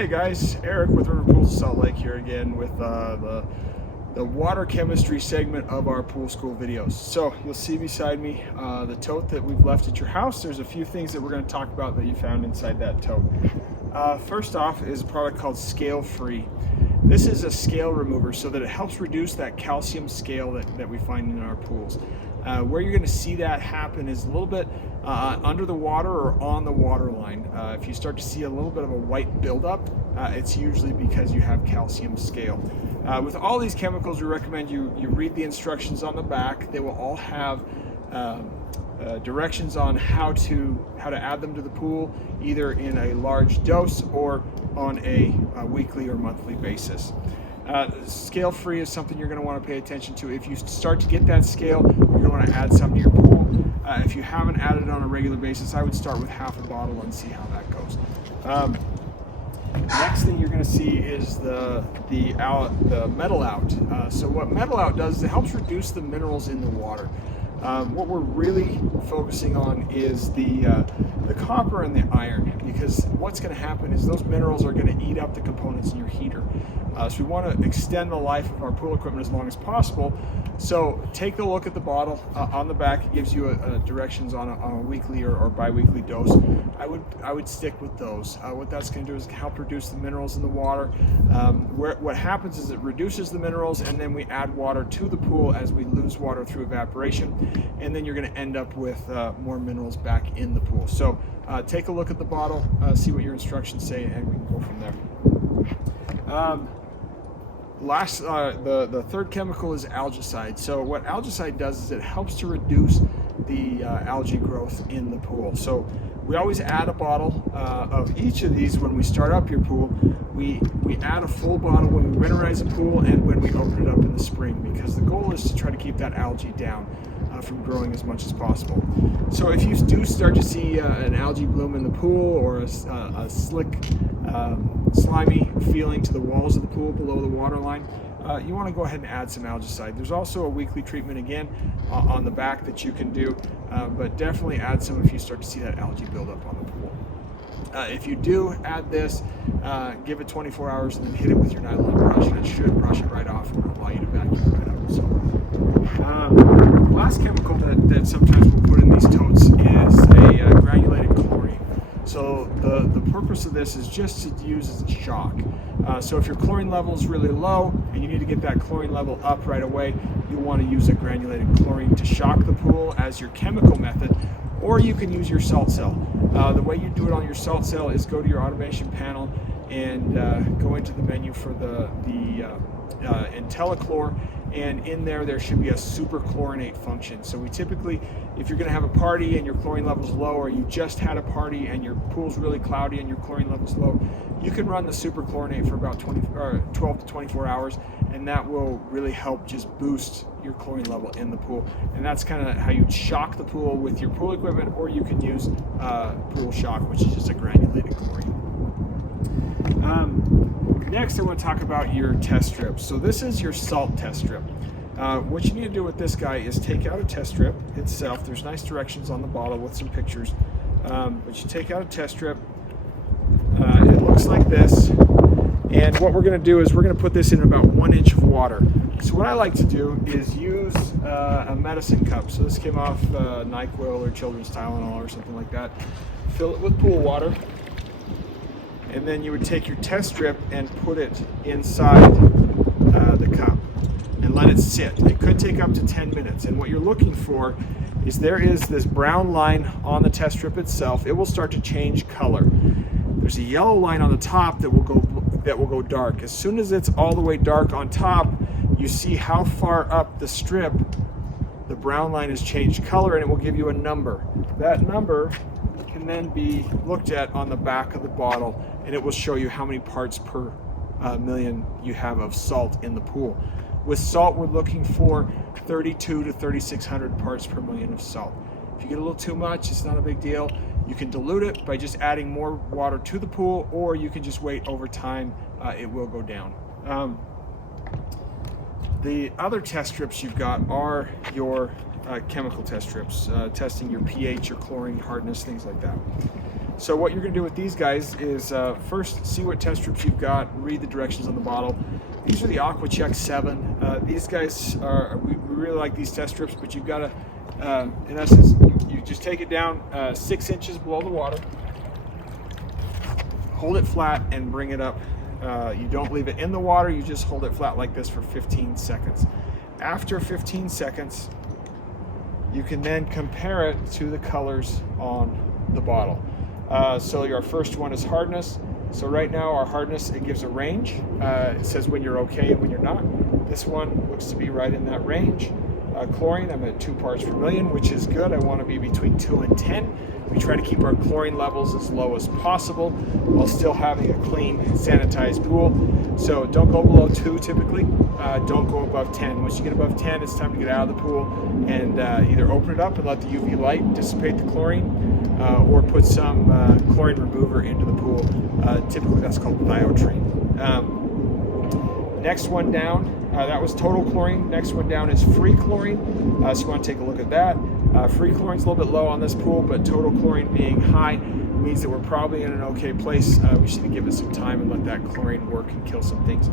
Hey guys, Eric with River Pools of Salt Lake here again with the water chemistry segment of our pool school videos. So you'll see beside me the tote that we've left at your house. There's a few things that we're going to talk about that you found inside that tote. First off is a product called Scale Free. This is a scale remover so that it helps reduce that calcium scale that we find in our pools. Where you're going to see that happen is a little bit under the water or on the water line. If you start to see a little bit of a white buildup, it's usually because you have calcium scale. With all these chemicals, we recommend you read the instructions on the back. They will all have directions on how to add them to the pool, either in a large dose or on a weekly or monthly basis. Scale free is something you're going to want to pay attention to. If you start to get that scale, you're going to want to add some to your pool. If you haven't added it on a regular basis, I would start with half a bottle and see how that goes. Next thing you're going to see is the metal out. So what metal out does is it helps reduce the minerals in the water. What we're really focusing on is the copper and the iron, because what's going to happen is those minerals are going to eat up the components in your heater. So we want to extend the life of our pool equipment as long as possible. So take a look at the bottle. On the back it gives you directions on a weekly or bi-weekly dose. I would stick with those. What that's going to do is help reduce the minerals in the water. What happens is it reduces the minerals, and then we add water to the pool as we lose water through evaporation, and then you're going to end up with more minerals back in the pool. So take a look at the bottle, see what your instructions say, and we can go from there. The third chemical is algicide. So what algicide does is it helps to reduce the algae growth in the pool. So we always add a bottle of each of these when we start up your pool. We add a full bottle when we winterize a pool and when we open it up in the spring, because the goal is to try to keep that algae down from growing as much as possible. So if you do start to see an algae bloom in the pool, or a slick, slimy feeling to the walls of the pool below the water line, you want to go ahead and add some algicide. There's also a weekly treatment again on the back that you can do, but definitely add some if you start to see that algae build up on the pool. If you do add this, give it 24 hours and then hit it with your nylon brush, and it should brush it right off and allow you to vacuum right out. So, the last chemical that sometimes we'll put in these totes is a granulated chlorine. So the purpose of this is just to use as a shock. So if your chlorine level is really low and you need to get that chlorine level up right away, you'll want to use a granulated chlorine to shock the pool as your chemical method, or you can use your salt cell. The way you do it on your salt cell is go to your automation panel and go into the menu for the IntelliChlor, and in there should be a super chlorinate function. So we typically, if you're going to have a party and your chlorine level's low, or you just had a party and your pool's really cloudy and your chlorine level's low, you can run the super chlorinate for about 12 to 24 hours, and that will really help just boost your chlorine level in the pool. And that's kind of how you shock the pool with your pool equipment, or you can use pool shock, which is just a granulated chlorine. Next, I want to talk about your test strip. So this is your salt test strip. What you need to do with this guy is take out a test strip itself. There's nice directions on the bottle with some pictures. But you take out a test strip. It looks like this. And what we're going to do is we're going to put this in about 1 inch of water. So what I like to do is use a medicine cup. So this came off NyQuil or Children's Tylenol or something like that. Fill it with pool water. And then you would take your test strip and put it inside the cup and let it sit. It could take up to 10 minutes. And what you're looking for is there is this brown line on the test strip itself. It will start to change color. There's a yellow line on the top that will go dark. As soon as it's all the way dark on top, you see how far up the strip the brown line has changed color, and it will give you a number. That number can then be looked at on the back of the bottle, and it will show you how many parts per million you have of salt in the pool. With salt, we're looking for 32 to 3,600 parts per million of salt. If you get a little too much, it's not a big deal. You can dilute it by just adding more water to the pool, or you can just wait over time. It will go down. The other test strips you've got are your chemical test strips, testing your pH, your chlorine hardness, things like that. So what you're going to do with these guys is first see what test strips you've got, read the directions on the bottle. These are the AquaCheck 7. These guys we really like these test strips, but you've got to, in essence, you just take it down 6 inches below the water, hold it flat, and bring it up. You don't leave it in the water, you just hold it flat like this for 15 seconds. After 15 seconds, you can then compare it to the colors on the bottle. So your first one is hardness. So right now our hardness, it gives a range. It says when you're okay and when you're not. This one looks to be right in that range. Chlorine, I'm at 2 parts per million, which is good. I want to be between 2 and 10. We try to keep our chlorine levels as low as possible while still having a clean, sanitized pool. So don't go below 2 typically. Don't go above 10. Once you get above 10, it's time to get out of the pool and either open it up and let the UV light dissipate the chlorine, or put some chlorine remover into the pool. Typically that's called Biotrine. Next one down, that was total chlorine. Next one down is free chlorine. So you want to take a look at that. Free chlorine's a little bit low on this pool, but total chlorine being high means that we're probably in an okay place. We just need to give it some time and let that chlorine work and kill some things.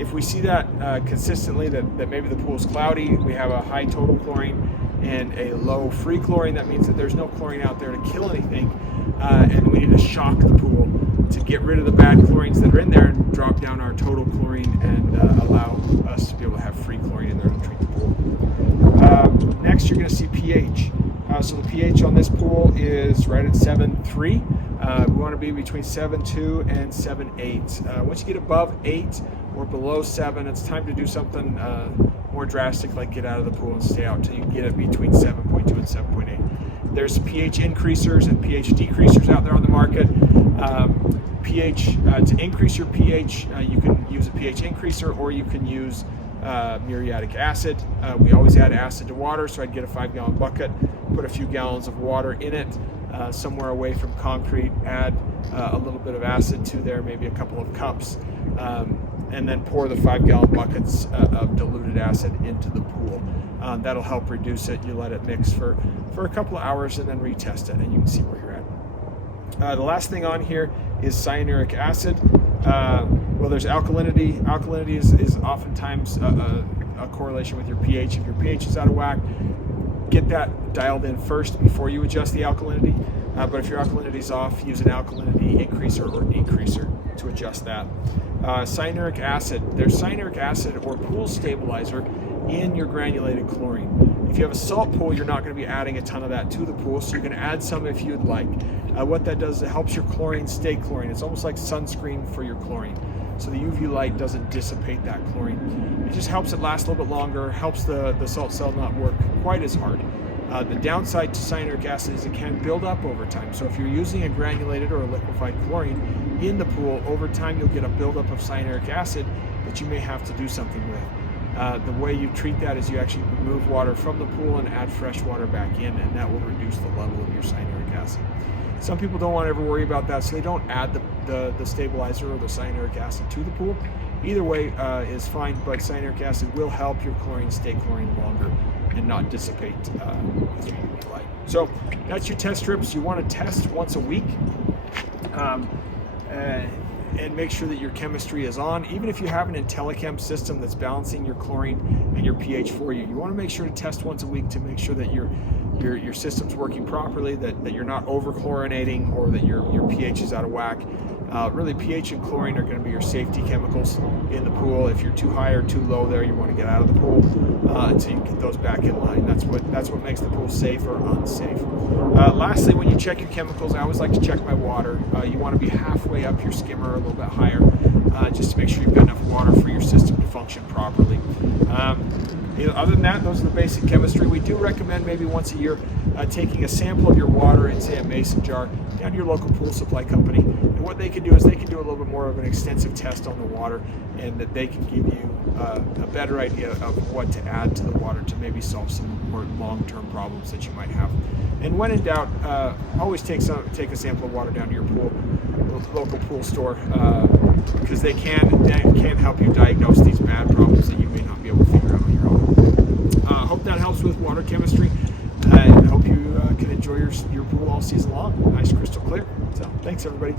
If we see that consistently, that maybe the pool's cloudy, we have a high total chlorine and a low free chlorine, that means that there's no chlorine out there to kill anything, and we need to shock the pool to get rid of the bad chlorines that are in there and drop down our total chlorine and allow us to be able to have free chlorine in there to treat the pool. Next, you're going to see pH. So the pH on this pool is right at 7.3. We want to be between 7.2 and 7.8. Once you get above 8 or below 7, it's time to do something more drastic, like get out of the pool and stay out until you get it between 7.2 and 7.8. There's pH increasers and pH decreasers out there on the market. To increase your pH, you can use a pH increaser, or you can use muriatic acid. We always add acid to water, so I'd get a 5-gallon bucket, put a few gallons of water in it, somewhere away from concrete, add a little bit of acid to there, maybe a couple of cups, and then pour the 5-gallon buckets of diluted acid into the pool. That'll help reduce it. You let it mix for a couple of hours and then retest it, and you can see where you're at. The last thing on here is cyanuric acid. Well, there's alkalinity. Alkalinity is oftentimes a correlation with your pH. If your pH is out of whack, get that dialed in first before you adjust the alkalinity. But if your alkalinity is off, use an alkalinity increaser or decreaser to adjust that. Cyanuric acid. There's cyanuric acid or pool stabilizer in your granulated chlorine. If you have a salt pool, you're not going to be adding a ton of that to the pool, so you can add some if you'd like. What that does is it helps your chlorine stay chlorine. It's almost like sunscreen for your chlorine. So the UV light doesn't dissipate that chlorine. It just helps it last a little bit longer, helps the salt cell not work quite as hard. The downside to cyanuric acid is it can build up over time. So if you're using a granulated or a liquefied chlorine in the pool, over time you'll get a buildup of cyanuric acid that you may have to do something with. The way you treat that is you actually remove water from the pool and add fresh water back in, and that will reduce the level of your cyanuric acid. Some people don't want to ever worry about that, so they don't add the stabilizer or the cyanuric acid to the pool. Either way is fine, but cyanuric acid will help your chlorine stay chlorine longer and not dissipate with your UV light. So that's your test strips. You want to test once a week. And make sure that your chemistry is on. Even if you have an IntelliChem system that's balancing your chlorine and your pH for you, you want to make sure to test once a week to make sure that your system's working properly, that you're not over chlorinating, or that your pH is out of whack. Really, pH and chlorine are going to be your safety chemicals in the pool. If you're too high or too low there, you want to get out of the pool until you get those back in line. That's what makes the pool safe or unsafe. Lastly, when you check your chemicals, I always like to check my water. You want to be halfway up your skimmer, a little bit higher, just to make sure you've got enough water for your system to function properly. Other than that, those are the basic chemistry. We do recommend maybe once a year taking a sample of your water in, say, a mason jar down to your local pool supply company. And what they can do is they can do a little bit more of an extensive test on the water, and that they can give you a better idea of what to add to the water to maybe solve some more long-term problems that you might have. And when in doubt, always take a sample of water down to your pool, local pool store, because they can help you diagnose these bad problems that you may not be able to figure out on your own. Hope that helps with water chemistry, and hope you can enjoy your pool all season long. Nice crystal clear. So thanks, everybody.